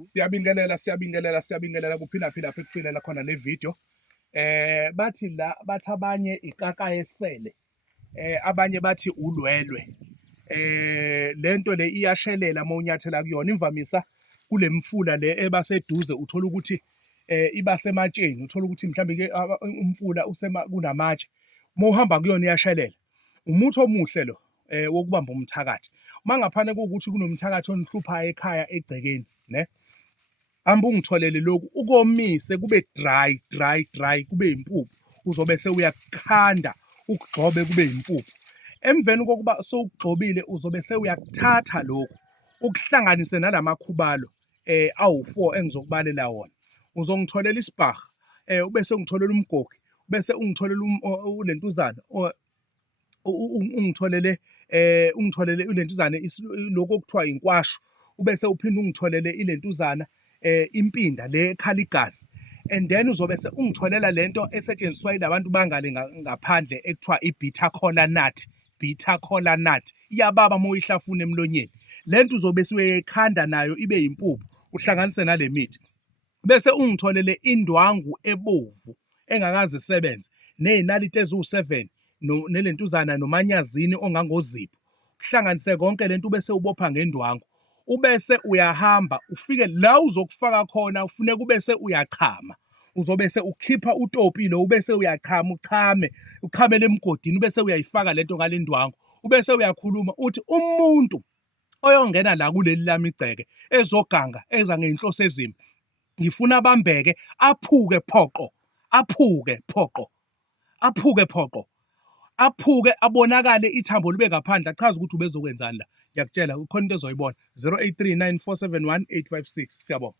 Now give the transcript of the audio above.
Siyabingelela kuphinda fikufinela khona le video. Bathi abanye ikaka esele, abanye bathi ulwelwe. Lento le iyashelela mawunyathela kuyona. Imvamisa kule mfula le ebaseduze uthola ukuthi iba sematsheni, uthola ukuthi mhlambe umfula kunamatshe. Mawuhamba kuyona iyashelela. Umuthi omuhle lo wokubamba umthakathi. Mangaphandle kokuthi kunomthakathi onihluphayo ekhaya egcekeni, ne? Hamba ungitholele lokhu ukomise kube dry kube impuphu, uzobe sewuyakhanda ukugxobe kube impuphu. Emveni kokuba sowugxobile uzobe sewuyakuthatha lokhu ukuhlanganise nalamakhubalo awu4 engizokubalela wona. Uzongitholela isibhaha, ubese ungitholela umgogi, bese ungitholela ulentuzana, ungitholele ulentuzana lokho okuthiwa inkwashu, ubese uphinda ungitholele ilentuzana impinda le ekhala igazi. And then uzobe ungitholela lento esetshenziswa yilabantu bangale ngaphandle ekuthiwa bitter cola nut. Iyababa moyihlafuna emlonyeni. Lento uzobe siweyikhanda nayo ibe impuphu uhlanganise nale mithi. Bese ungitholele indwangu ebovu engakaze isebenze nezinaliti eziwu7 nelentuzana nomanyazini ongangozipho. Kuhlanganise konke lento bese ubopha ngendwangu. Ubese uyahamba ufike la uzokufaka khona, ufuneka ubese uyachama. Uzobese ukhipha utopi lo, ubese uyachama, uchamele emgodini, ubese uyayifaka lento ngalendwangu. Ubese uyakhuluma uthi umuntu oyongena la kuleli lami igceke ezoganga eza ngeinhloso ezimbi, ngifuna abambeke aphuke phoqo, abonakale ithambo libe ngaphandle, achaza ukuthi ubezokwenzani la. Ngiyakutshela ukhona into ozoyibona. 0839 471 856. Siyabonga.